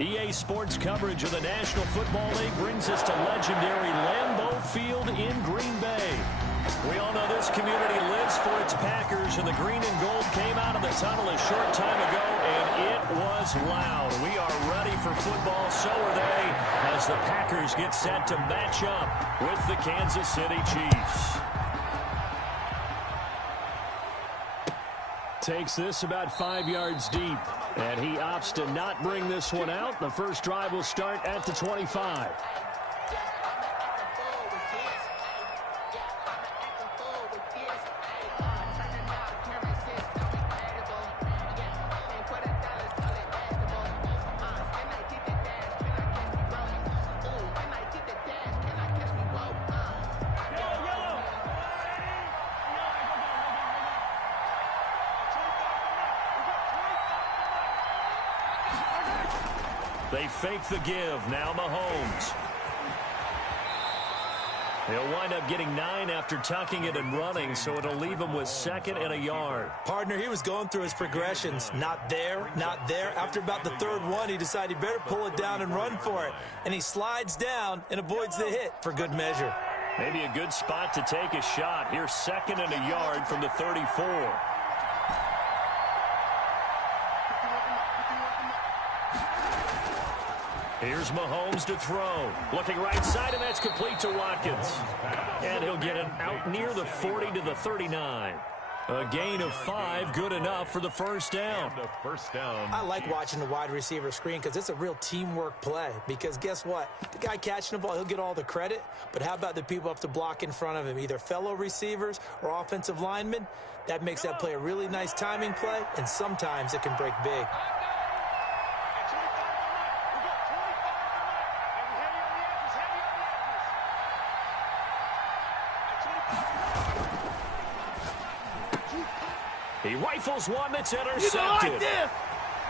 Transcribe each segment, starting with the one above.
EA Sports coverage of the National Football League brings us to legendary Lambeau Field in Green Bay. We all know this community lives for its Packers, and the green and gold came out of the tunnel a short time ago, and it was loud. We are ready for football, so are they, as the Packers get set to match up with the Kansas City Chiefs. Takes this about 5 yards deep, and he opts to not bring this one out. The first drive will start at the 25. They fake the give. Now Mahomes. He'll wind up getting 9 after tucking it and running, so it'll leave him with 2nd and a yard. Partner, he was going through his progressions. Not there, not there. After about the 3rd one, he decided he better pull it down and run for it. And he slides down and avoids the hit for good measure. Maybe a good spot to take a shot. Here's 2nd and a yard from the 34. Here's Mahomes to throw. Looking right side, and that's complete to Watkins. And he'll get it out near the 40 to the 39. A gain of 5, good enough for the first down. I like watching the wide receiver screen because it's a real teamwork play. Because guess what? The guy catching the ball, he'll get all the credit. But how about the people up to block in front of him, either fellow receivers or offensive linemen? That makes that play a really nice timing play, and sometimes it can break big. He rifles one that's intercepted.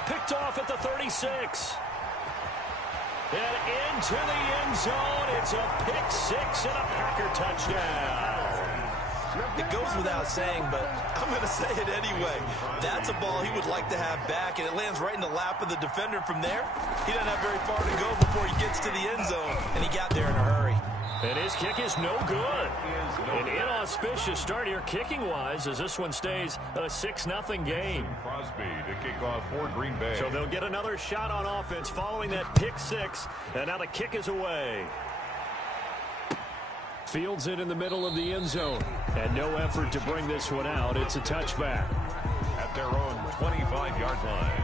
Picked off at the 36. And into the end zone. It's a pick 6 and a Packer touchdown. It goes without saying, but I'm going to say it anyway. That's a ball he would like to have back, and it lands right in the lap of the defender from there. He doesn't have very far to go before he gets to the end zone, and he got there in a hurry. And his kick is no good. An inauspicious start here kicking-wise as this one stays a 6-0 game. Crosby to kick off for Green Bay. So they'll get another shot on offense following that pick 6, and now the kick is away. Fields it in the middle of the end zone, and no effort to bring this one out. It's a touchback. At their own 25-yard line.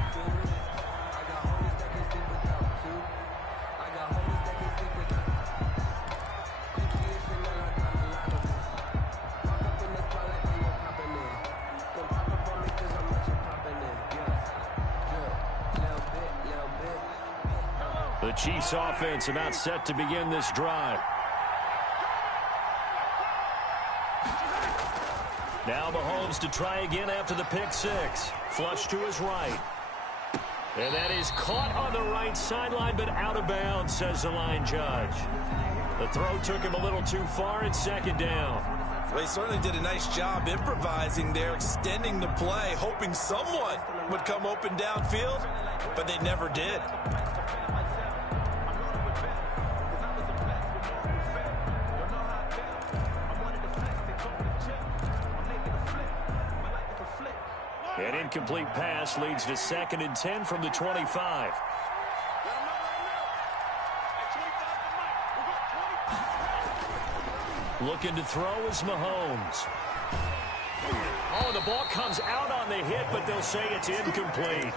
The Chiefs offense about set to begin this drive. Now Mahomes to try again after the pick 6. Flush to his right. And that is caught on the right sideline, but out of bounds, says the line judge. The throw took him a little too far. It's 2nd down. Well, he certainly did a nice job improvising there, extending the play, hoping someone would come open downfield, but they never did. An incomplete pass leads to 2nd and 10 from the 25. Looking to throw is Mahomes. Oh, the ball comes out on the hit, but they'll say it's incomplete.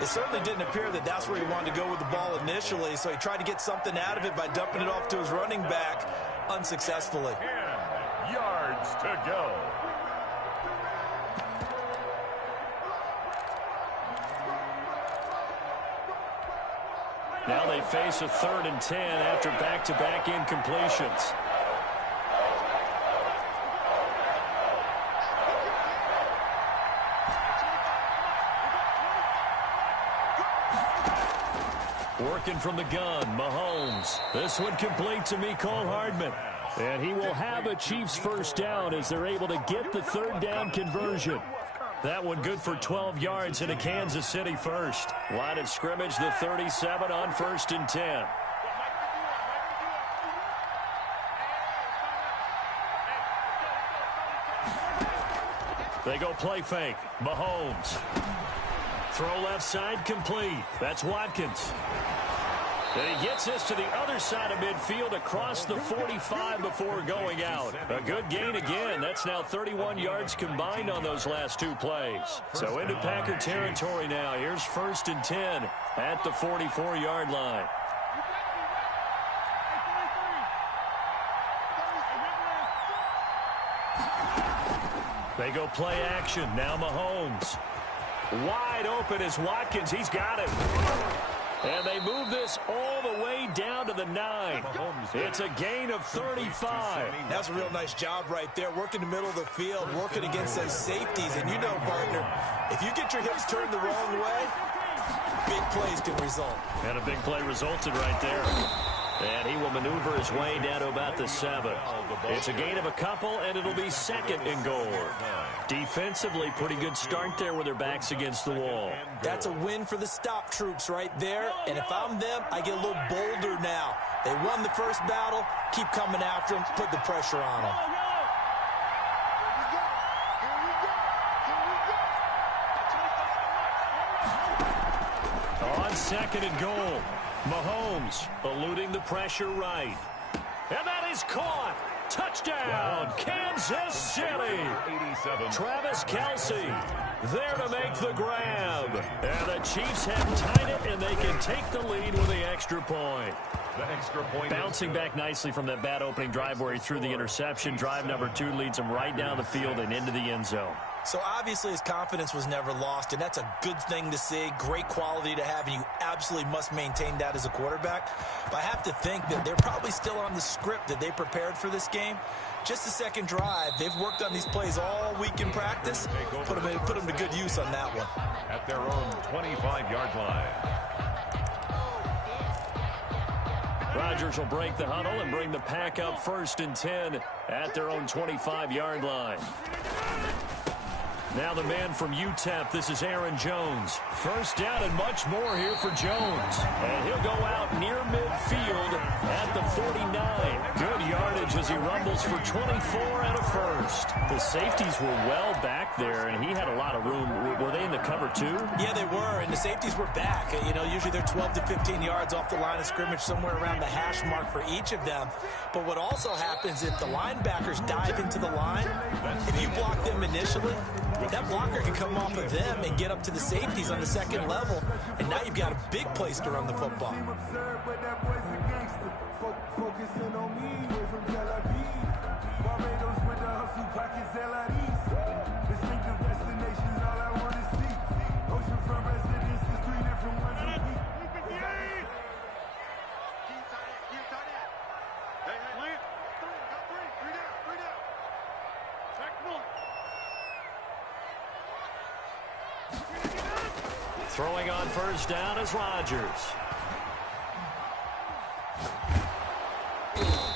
It certainly didn't appear that that's where he wanted to go with the ball initially, so he tried to get something out of it by dumping it off to his running back unsuccessfully. 10 yards to go. Now they face a 3rd and 10 after back-to-back incompletions. Working from the gun, Mahomes. This one complete to Mecole Hardman. And he will have a Chiefs first down as they're able to get the 3rd down conversion. That one good for 12 yards into Kansas City first. Line of scrimmage, the 37 on 1st and 10. They go play fake. Mahomes. Throw left side complete. That's Watkins. And he gets this to the other side of midfield across the 45 before going out. A good gain again. That's now 31 yards combined on those last two plays. So into Packer territory now. Here's 1st and 10 at the 44-yard line. They go play action. Now Mahomes. Wide open is Watkins. He's got it. And they move this all the way down to the 9. It's a gain of 35. That's a real nice job right there. Working the middle of the field, working against those safeties. And you know, partner, if you get your hips turned the wrong way, big plays can result. And a big play resulted right there. And he will maneuver his way down to about the 7. It's a gain of a couple, and it'll be 2nd and goal. Defensively, pretty good start there with their backs against the wall. That's a win for the stop troops right there. And if I'm them, I get a little bolder now. They won the first battle. Keep coming after them. Put the pressure on them. On 2nd and goal. Mahomes eluding the pressure right. And that is caught. Touchdown, Kansas City. Travis Kelce there to make the grab. And the Chiefs have tied it, and they can take the lead with the extra point. Bouncing back nicely from that bad opening drive where he threw the interception. Drive number 2 leads him right down the field and into the end zone. So obviously his confidence was never lost, and that's a good thing to see. Great quality to have, and you absolutely must maintain that as a quarterback. But I have to think that they're probably still on the script that they prepared for this game. Just the second drive. They've worked on these plays all week in practice. Put them to good use on that one. At their own 25-yard line. Rodgers will break the huddle and bring the pack up 1st and 10 at their own 25-yard line. Now the man from UTEP, this is Aaron Jones. First down and much more here for Jones. And he'll go out near midfield at the 49. Good yardage as he rumbles for 24 and a first. The safeties were well back there, and he had a lot of room. Were they in the cover too? Yeah, they were, and the safeties were back. You know, usually they're 12 to 15 yards off the line of scrimmage, somewhere around the hash mark for each of them. But what also happens if the linebackers dive into the line, if you block them initially, that blocker can come off of them and get up to the safeties on the second level, and now you've got a big place to run the football. Throwing on first down is Rodgers.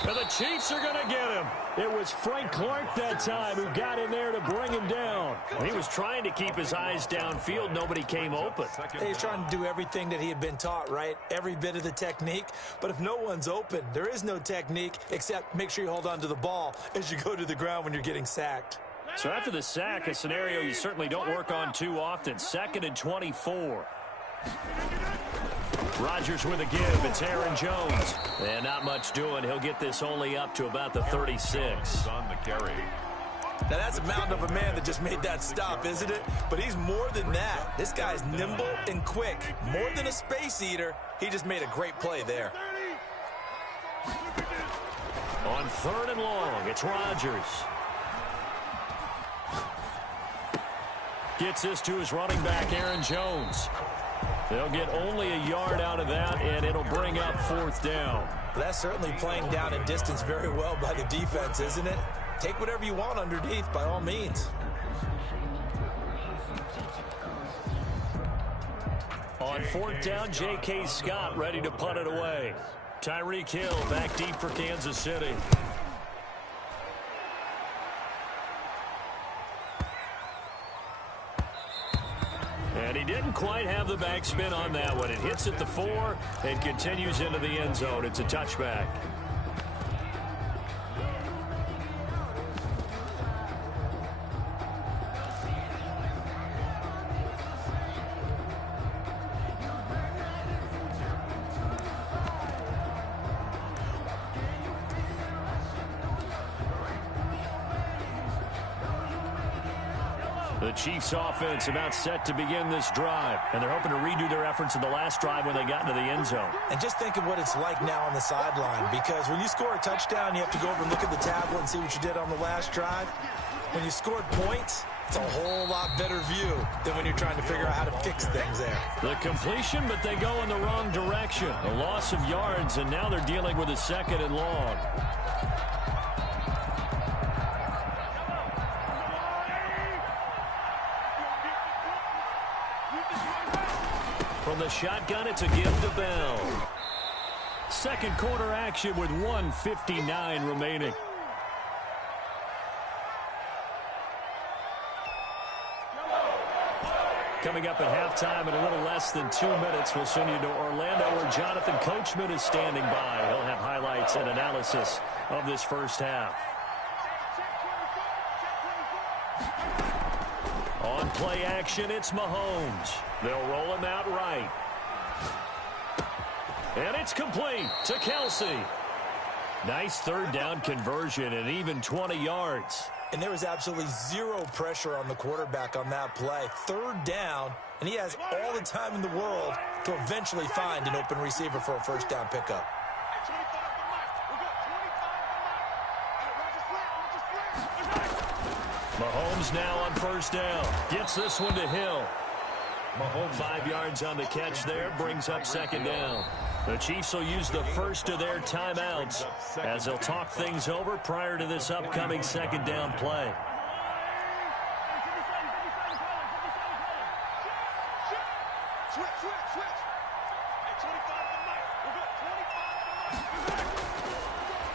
And the Chiefs are going to get him. It was Frank Clark that time who got in there to bring him down. He was trying to keep his eyes downfield. Nobody came open. He's trying to do everything that he had been taught, right? Every bit of the technique. But if no one's open, there is no technique except make sure you hold on to the ball as you go to the ground when you're getting sacked. So after the sack, a scenario you certainly don't work on too often. 2nd and 24. Rodgers with a give. It's Aaron Jones. And not much doing. He'll get this only up to about the 36. On the carry. Now that's a mountain of a man that just made that stop, isn't it? But he's more than that. This guy's nimble and quick. More than a space eater. He just made a great play there. On 3rd and long, it's Rodgers. Gets this to his running back, Aaron Jones. They'll get only a yard out of that, and it'll bring up 4th down. That's certainly playing down and distance very well by the defense, isn't it? Take whatever you want underneath, by all means. On 4th down, J.K. Scott ready to punt it away. Tyreek Hill back deep for Kansas City. And he didn't quite have the backspin on that one. It hits at the 4 and continues into the end zone. It's a touchback. The Chiefs offense about set to begin this drive, and they're hoping to redo their efforts in the last drive when they got into the end zone. And just think of what it's like now on the sideline, because when you score a touchdown, you have to go over and look at the tablet and see what you did on the last drive. When you scored points, it's a whole lot better view than when you're trying to figure out how to fix things there. The completion, but they go in the wrong direction. A loss of yards, and now they're dealing with a 2nd and long. From the shotgun, it's a give to Bell. Second quarter action with 1:59 remaining. Coming up at halftime in a little less than 2 minutes, we'll send you to Orlando where Jonathan Coachman is standing by. He'll have highlights and analysis of this first half. On play action, it's Mahomes. They'll roll him out right. And it's complete to Kelsey. Nice third down conversion and even 20 yards. And there was absolutely zero pressure on the quarterback on that play. Third down, and he has all the time in the world to eventually find an open receiver for a first down pickup. Mahomes now on first down. Gets this one to Hill. 5 yards on the catch there. Brings up second down. The Chiefs will use the first of their timeouts as they'll talk things over prior to this upcoming second down play.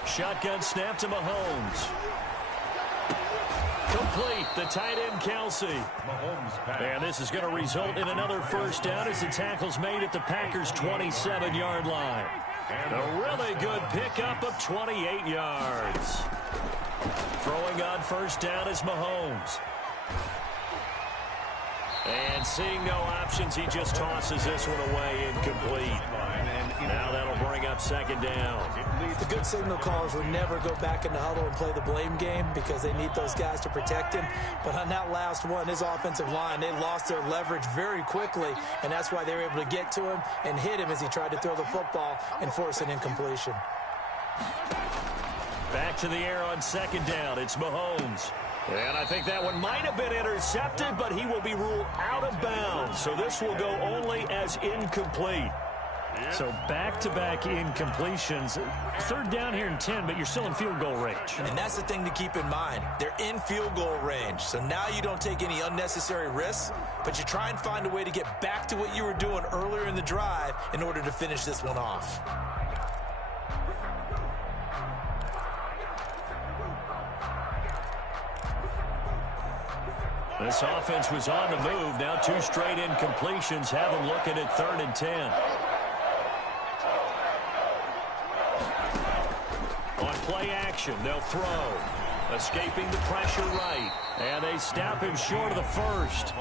Shotgun snap to Mahomes. Complete, the tight end Kelsey. And this is going to result in another first down as the tackle's made at the Packers' 27-yard line. A really good pickup of 28 yards. Throwing on first down is Mahomes. And seeing no options, he just tosses this one away incomplete. Now that'll bring up second down. The good signal callers would never go back in the huddle and play the blame game because they need those guys to protect him. But on that last one, his offensive line, they lost their leverage very quickly, and that's why they were able to get to him and hit him as he tried to throw the football and force an incompletion. Back to the air on second down. It's Mahomes. And I think that one might have been intercepted, but he will be ruled out of bounds. So this will go only as incomplete. So back-to-back incompletions. Third down here in 10, but you're still in field goal range. And that's the thing to keep in mind. They're in field goal range. So now you don't take any unnecessary risks, but you try and find a way to get back to what you were doing earlier in the drive in order to finish this one off. This offense was on the move. Now 2 straight incompletions have them looking at 3rd and 10. On play action, they'll throw. Escaping the pressure right. And they snap him short of the first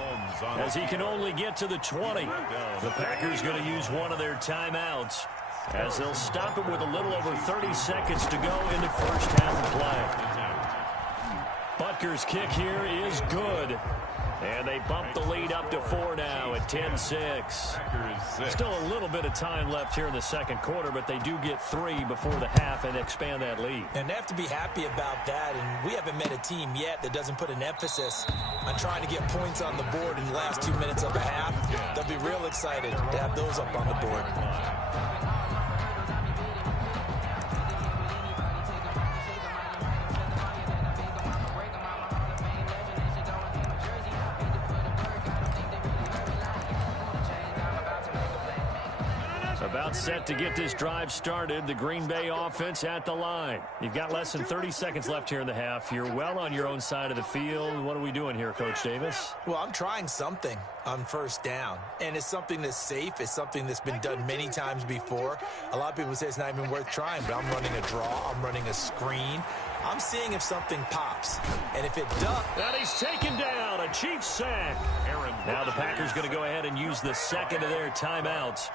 as he can only get to the 20. The Packers going to use one of their timeouts as they'll stop him with a little over 30 seconds to go in the first half of play. Butker's kick here is good. And they bump the lead up to 4 now at 10-6. Still a little bit of time left here in the second quarter, but they do get 3 before the half and expand that lead. And they have to be happy about that. And we haven't met a team yet that doesn't put an emphasis on trying to get points on the board in the last 2 minutes of a half. They'll be real excited to have those up on the board. About About set to get this drive started. The Green Bay offense at the line. You've got less than 30 seconds left here in the half. You're well on your own side of the field. What are we doing here, Coach Davis? Well, I'm trying something on first down, and it's something that's safe. It's something that's been done many times before. A lot of people say it's not even worth trying, but I'm running a draw. I'm running a screen. I'm seeing if something pops, and if it does. And he's taken down. A Chiefs sack. Now the Packers going to go ahead and use the second of their timeouts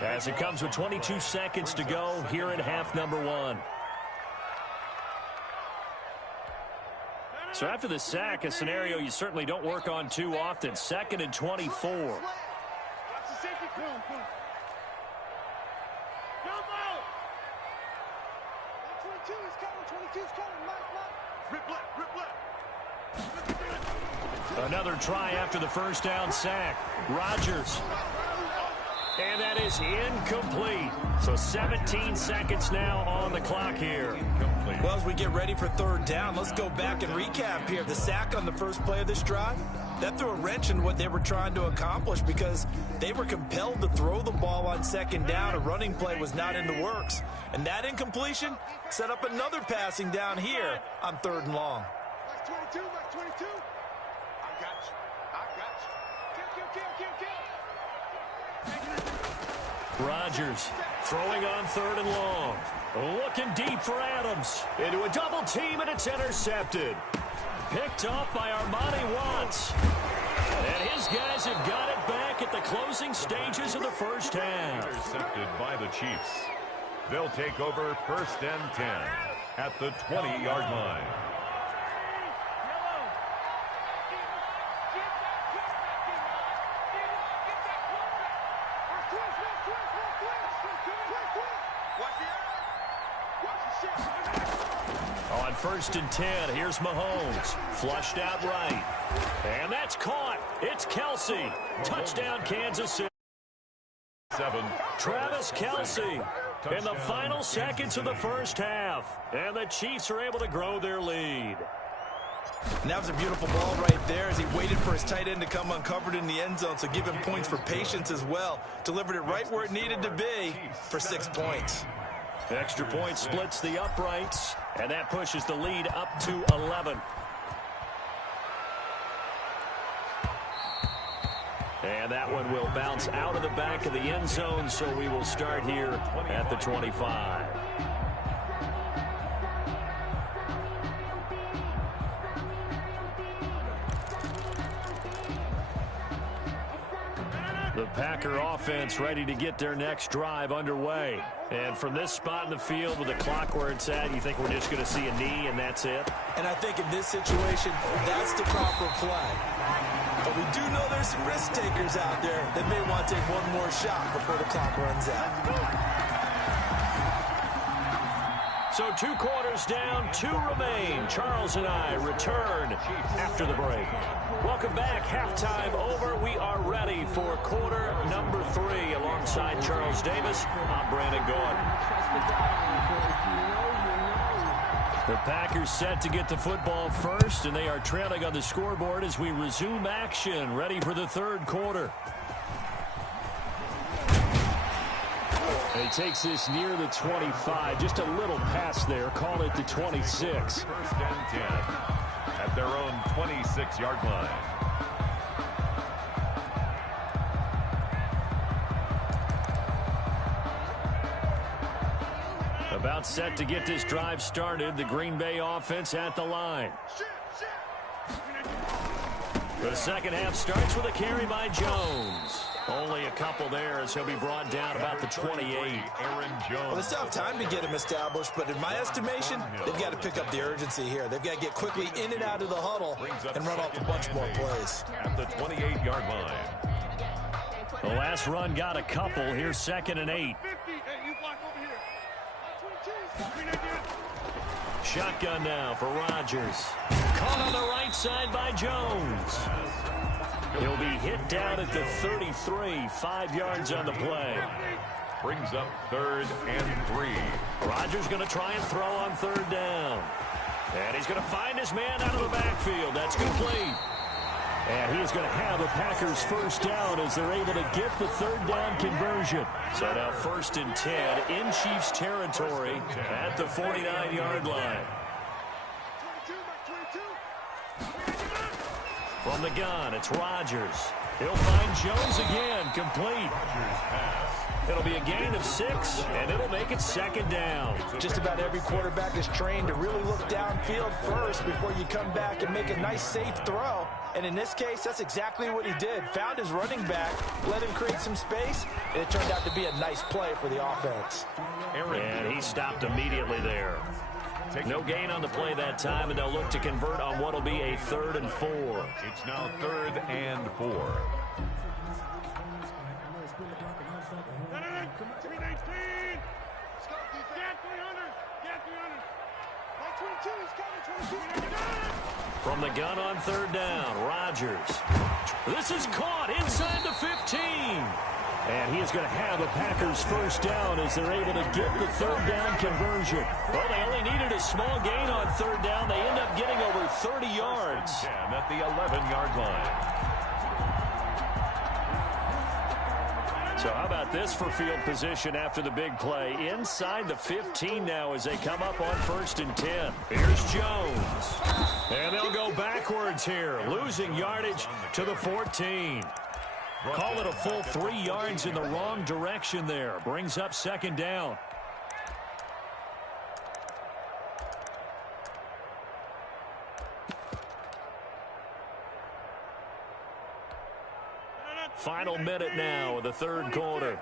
as it comes with 22 seconds to go here in half number one. So after the sack, a scenario you certainly don't work on too often. 2nd and 24. Another try after the first down sack. Rodgers. And that is incomplete. So 17 seconds now on the clock here. Well, as we get ready for third down, let's go back and recap here. The sack on the first play of this drive, that threw a wrench in what they were trying to accomplish because they were compelled to throw the ball on second down. A running play was not in the works. And that incompletion set up another passing down here on 3rd and long. Max 22, Max 22. I got you. Rodgers throwing on 3rd and long. Looking deep for Adams. Into a double team, and it's intercepted. Picked off by Armani Watts. And his guys have got it back at the closing stages of the first half. Intercepted by the Chiefs. They'll take over 1st and 10 at the 20-yard line. On 1st and 10, here's Mahomes. Flushed out right. And that's caught. It's Kelce. Touchdown, Kansas City. 7. Travis Kelce in the final seconds of the first half. And the Chiefs are able to grow their lead. And that was a beautiful ball right there as he waited for his tight end to come uncovered in the end zone, so give him points for patience as well. Delivered it right where it needed to be for 6 points. Extra point splits the uprights, and that pushes the lead up to 11. And that one will bounce out of the back of the end zone, so we will start here at the 25. The Packer offense ready to get their next drive underway. And from this spot in the field with the clock where it's at, you think we're just going to see a knee and that's it? And I think in this situation, that's the proper play. But we do know there's some risk takers out there that may want to take one more shot before the clock runs out. So 2 quarters down, 2 remain. Charles and I return after the break. Welcome back. Halftime over. We are ready for quarter number 3. Alongside Charles Davis, I'm Brandon Gordon. The Packers set to get the football first, and they are trailing on the scoreboard as we resume action, ready for the 3rd quarter. He takes this near the 25, just a little pass there, call it the 26. 1st and 10 at their own 26-yard line. About set to get this drive started, the Green Bay offense at the line. The second half starts with a carry by Jones. Only a couple there as he'll be brought down about the 28. Aaron Jones. Well, they still have time to get him established, but in my estimation, they've got to pick up the urgency here. They've got to get quickly in and out of the huddle and run off a bunch more plays. At the 28-yard line. The last run got a couple. Here's 2nd and 8. Shotgun now for Rodgers. Caught on the right side by Jones. He'll be hit down at the 33, 5 yards on the play. Brings up 3rd and 3. Rodgers going to try and throw on 3rd down. And he's going to find his man out of the backfield. That's complete. And he is going to have a Packers first down as they're able to get the third down conversion. So now 1st and 10 in Chiefs territory at the 49-yard line. From the gun, it's Rodgers. He'll find Jones again, complete. It'll be a gain of 6, and it'll make it 2nd down. Just about every quarterback is trained to really look downfield first before you come back and make a nice, safe throw. And in this case, that's exactly what he did. Found his running back, let him create some space, and it turned out to be a nice play for the offense. And he stopped immediately there. No gain on the play that time, and they'll look to convert on what will be a 3rd and 4. It's now 3rd and 4. From the gun on 3rd down, Rodgers. This is caught inside the 15. And he is going to have a Packers first down as they're able to get the 3rd down conversion. Well, they only needed a small gain on 3rd down. They end up getting over 30 yards. And at the 11-yard line. So how about this for field position after the big play? Inside the 15 now as they come up on 1st and 10. Here's Jones. And they'll go backwards here, losing yardage to the 14. Call it a full 3 yards in the wrong direction there. Brings up 2nd down. Final minute now of the 3rd quarter.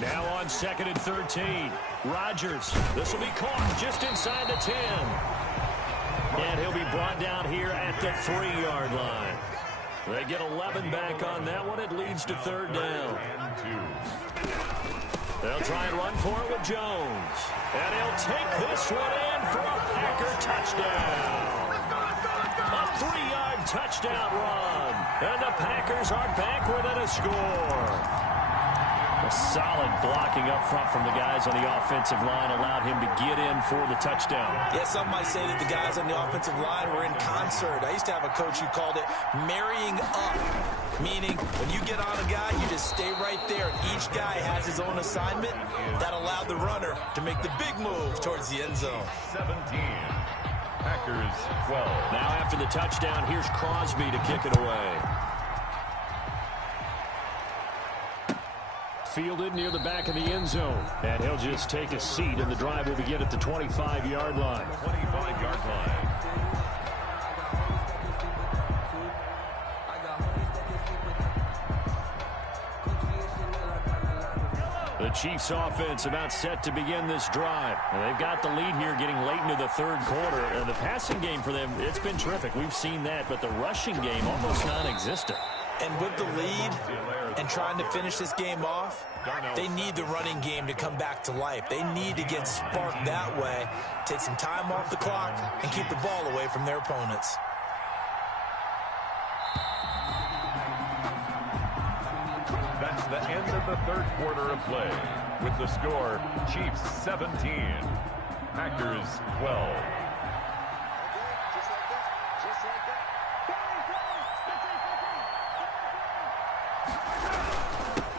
Now on 2nd and 13. Rodgers. This will be caught just inside the 10. And he'll be brought down here at the 3-yard line. They get 11 back on that one. It leads to 3rd down. They'll try and run for it with Jones. And he'll take this one in for a Packer touchdown. A 3-yard touchdown run. And the Packers are back within a score. A solid blocking up front from the guys on the offensive line allowed him to get in for the touchdown. Yeah, some might say that the guys on the offensive line were in concert. I used to have a coach who called it marrying up, meaning when you get on a guy, you just stay right there. And each guy has his own assignment. That allowed the runner to make the big move towards the end zone. 17. Packers 12. Now after the touchdown, here's Crosby to kick it away. Fielded near the back of the end zone. And he'll just take a seat, and the drive will begin at the 25-yard line. 25-yard line. The Chiefs offense about set to begin this drive. And they've got the lead here getting late into the 3rd quarter. And the passing game for them, it's been terrific. We've seen that, but the rushing game almost non-existent. And with the lead and trying to finish this game off, they need the running game to come back to life. They need to get sparked that way, take some time off the clock, and keep the ball away from their opponents. That's the end of the 3rd quarter of play. With the score, Chiefs 17, Packers 12.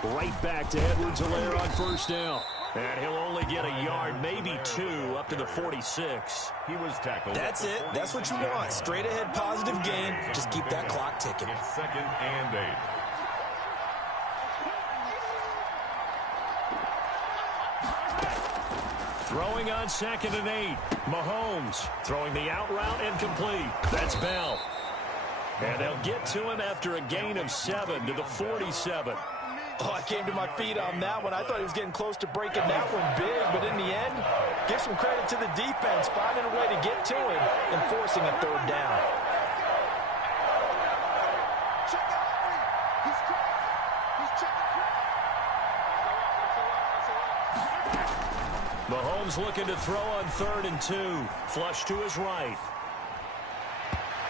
Right back to Edwards-Helaire on 1st down. And he'll only get a yard, maybe 2, up to the 46. He was tackled. That's it. That's what you want. Straight ahead positive gain. Just keep that clock ticking. It's 2nd and 8. Throwing on 2nd and 8. Mahomes throwing the out route and complete. That's Bell. And they'll get to him after a gain of 7 to the 47. Oh, I came to my feet on that one. I thought he was getting close to breaking that one big, but in the end, give some credit to the defense, finding a way to get to him and forcing a 3rd down. Mahomes looking to throw on 3rd and 2. Flush to his right.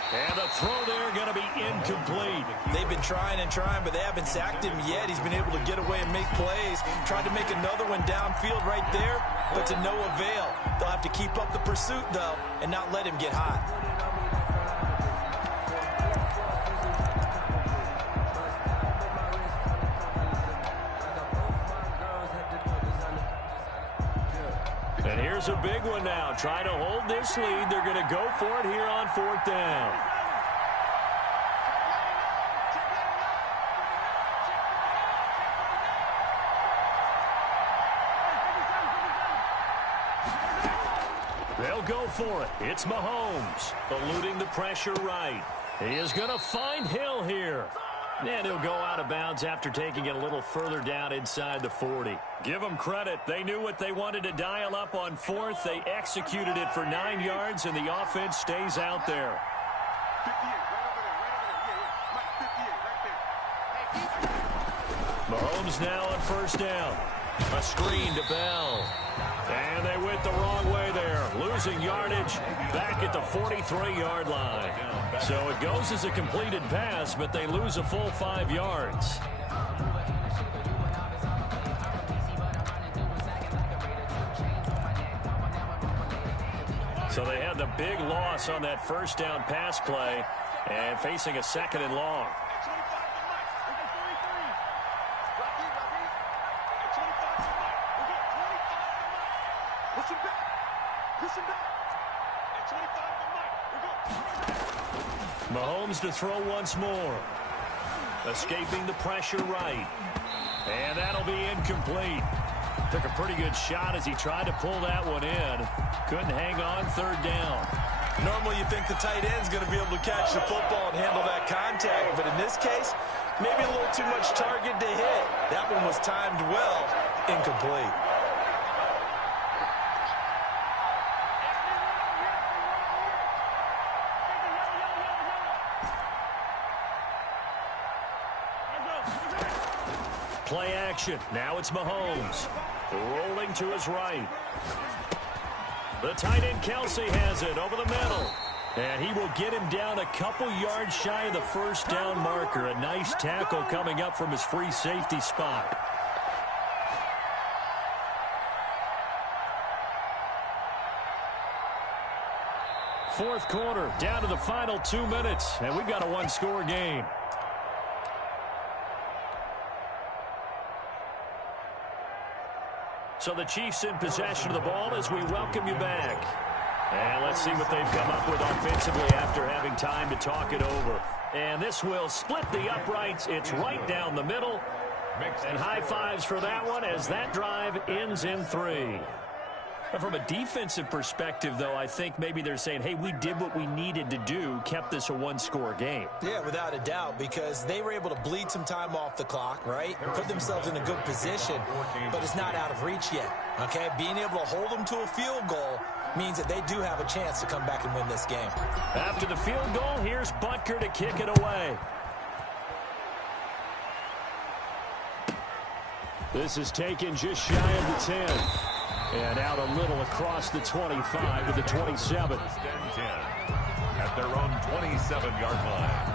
And the throw there going to be incomplete. They've been trying and trying, but they haven't sacked him yet. He's been able to get away and make plays. Tried to make another one downfield right there. but to no avail. They'll have to keep up the pursuit, though, and not let him get hot. And here's a big one now. Trying to hold this lead. They're going to go for it here on 4th down. They'll go for it. It's Mahomes, eluding the pressure right. He is going to find Hill here. And he'll go out of bounds after taking it a little further down inside the 40. Give them credit. They knew what they wanted to dial up on 4th. They executed it for 9 yards, and the offense stays out there. 58, right over there. Yeah, yeah. Mike, 58, right there. Mahomes now on 1st down. A screen to Bell. And they went the wrong way there. Losing yardage back at the 43-yard line. So it goes as a completed pass, but they lose a full 5 yards. So they had the big loss on that 1st down pass play and facing a 2nd and long. Mahomes to throw once more. Escaping the pressure right. And that'll be incomplete. Took a pretty good shot as he tried to pull that one in. Couldn't hang on 3rd down. Normally you think the tight end's going to be able to catch the football and handle that contact, but in this case, maybe a little too much target to hit. That one was timed well, incomplete. Play action. Now it's Mahomes. Rolling to his right. The tight end Kelsey has it over the middle. And he will get him down a couple yards shy of the 1st down marker. A nice tackle coming up from his free safety spot. Fourth quarter, down to the final 2 minutes. And we've got a one-score game. So the Chiefs in possession of the ball as we welcome you back. And let's see what they've come up with offensively after having time to talk it over. And this will split the uprights. It's right down the middle. And high fives for that one as that drive ends in 3. From a defensive perspective, though, I think maybe they're saying, hey, we did what we needed to do, kept this a one-score game. Yeah, without a doubt, because they were able to bleed some time off the clock, right? Put themselves in a good position, but it's not out of reach yet, okay? Being able to hold them to a field goal means that they do have a chance to come back and win this game. After the field goal, here's Butker to kick it away. This is taken just shy of the 10. And out a little across the 25 to the 27. 10 at their own 27-yard line.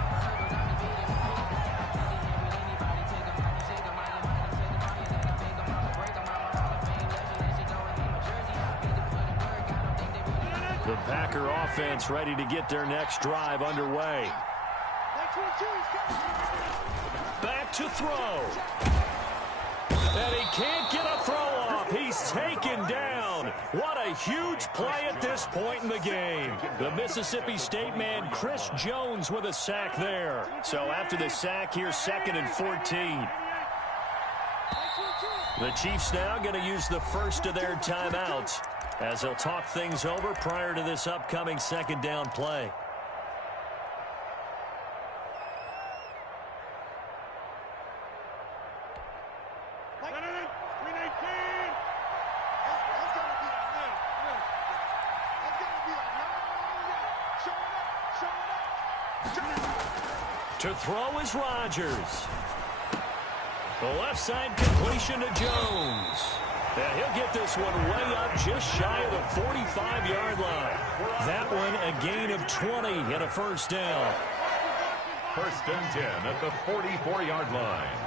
The Packer offense ready to get their next drive underway. Back to throw. And he can't get a throw off. He's taken down. What a huge play at this point in the game. The Mississippi State man, Chris Jones, with a sack there. So after the sack, here's 2nd and 14. The Chiefs now going to use the first of their timeouts as they'll talk things over prior to this upcoming 2nd down play. To throw is Rodgers. The left side completion to Jones. And he'll get this one way up just shy of the 45-yard line. That one a gain of 20 and a 1st down. 1st and 10 at the 44-yard line.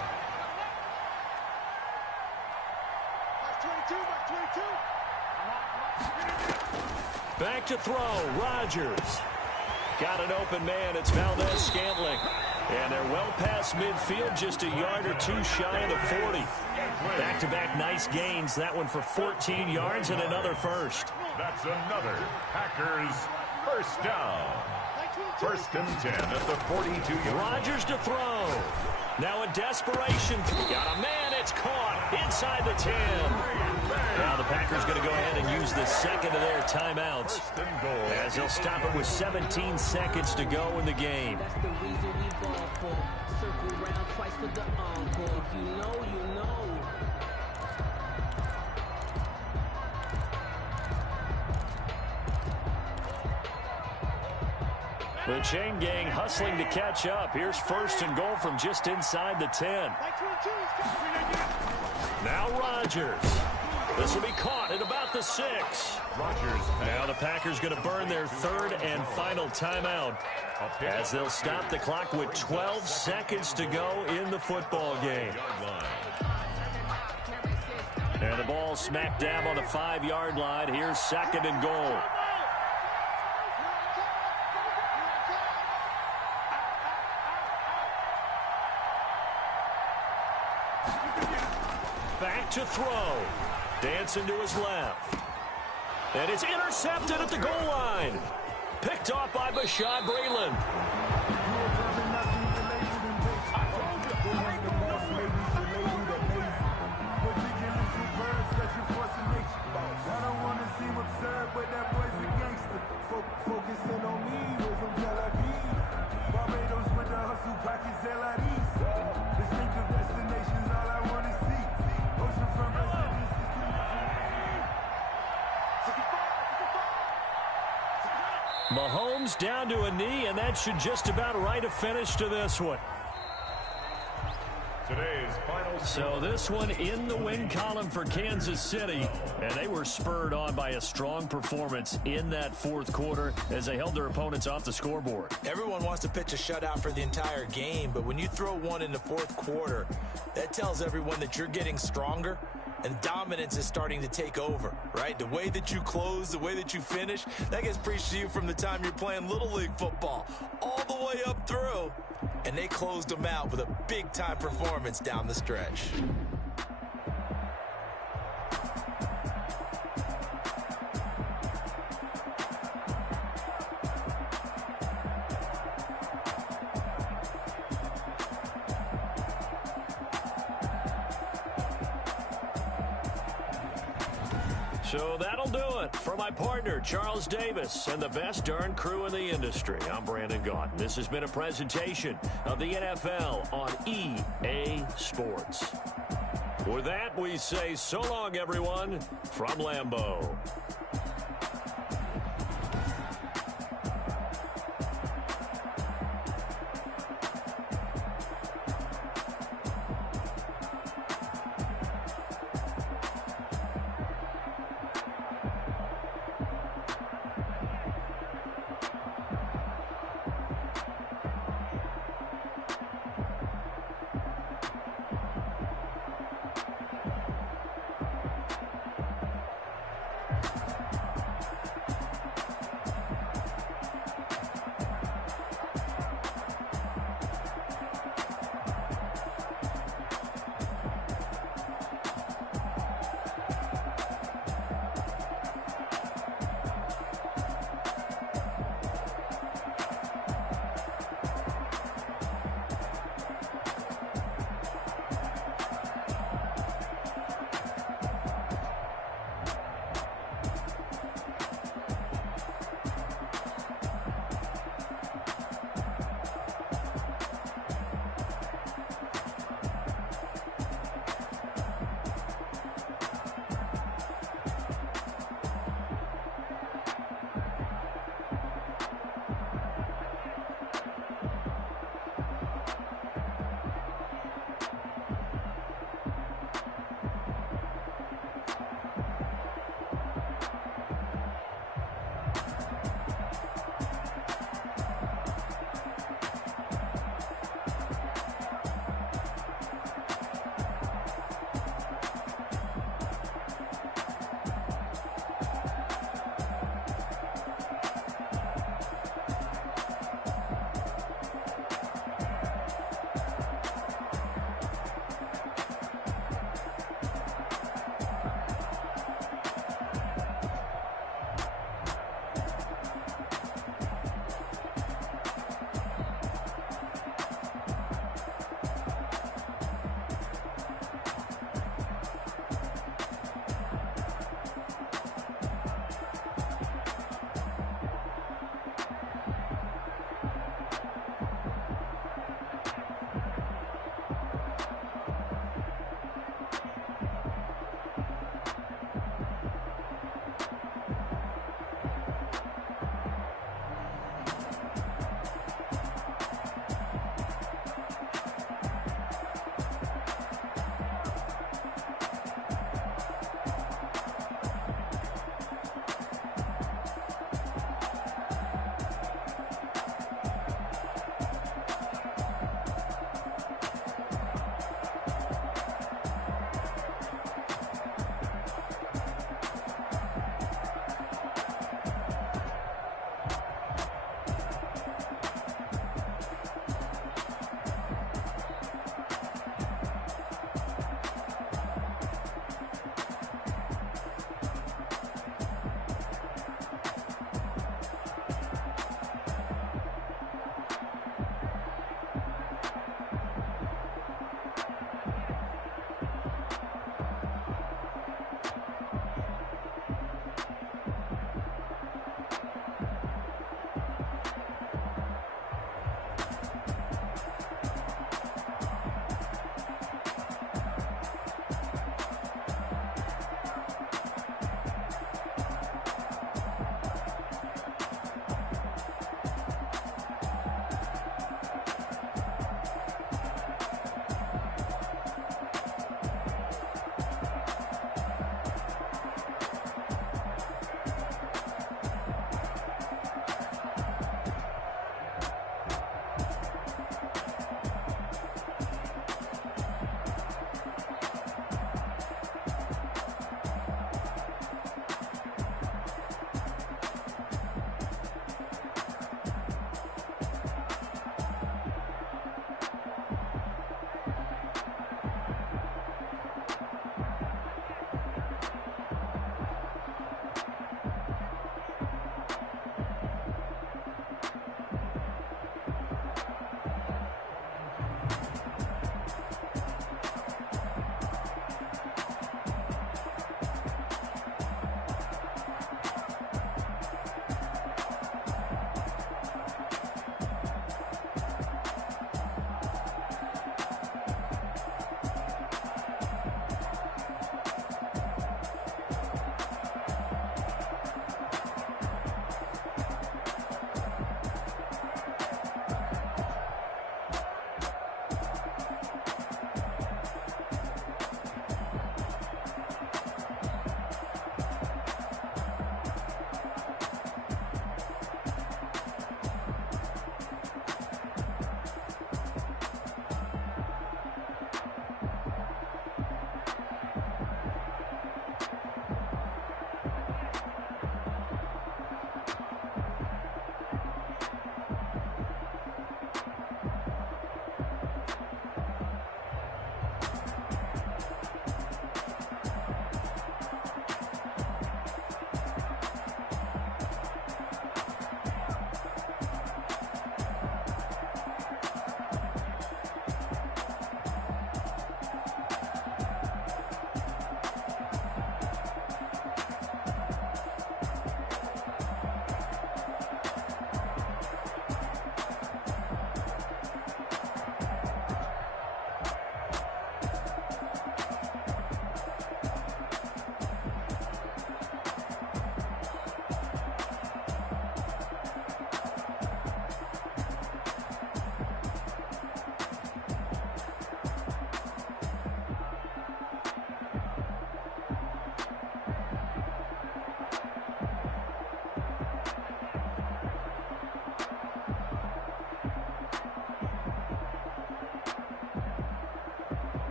Back to throw. Rodgers. Got an open man. It's Valdez-Scantling. And they're well past midfield, just a yard or two shy of the 40. Back-to-back nice gains. That one for 14 yards and another first. That's another Packers first down. First and 10 at the 42-yard. Rodgers to throw. Now in desperation. Got a man. It's caught inside the 10. Now the Packers going to go ahead and use the second of their timeouts as they'll stop it with 17 seconds to go in the game. That's the reason we ball for. Circle round twice for the encore. If you know, you know. The chain gang hustling to catch up. Here's first and goal from just inside the 10. Now Rodgers. This will be caught at about the 6. Rodgers. Now the Packers going to burn their third and final timeout as they'll stop the clock with 12 seconds to go in the football game. And the ball smack dab on the 5-yard line. Here's second and goal. Back to throw. Dancing to his left. And it's intercepted at the goal line. Picked off by Bashaud Breeland. Mahomes down to a knee, and that should just about write a finish to this one. Today's final. So this one in the win column for Kansas City, and they were spurred on by a strong performance in that fourth quarter as they held their opponents off the scoreboard. Everyone wants to pitch a shutout for the entire game, but when you throw one in the fourth quarter, that tells everyone that you're getting stronger and dominance is starting to take over, right? The way that you close, the way that you finish, that gets preached to you from the time you're playing Little League football all the way up through. And they closed them out with a big-time performance down the stretch. So that'll do it for my partner, Charles Davis, and the best darn crew in the industry. I'm Brandon Gaudin. This has been a presentation of the NFL on EA Sports. With that, we say so long, everyone, from Lambeau.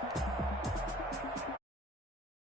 Bye.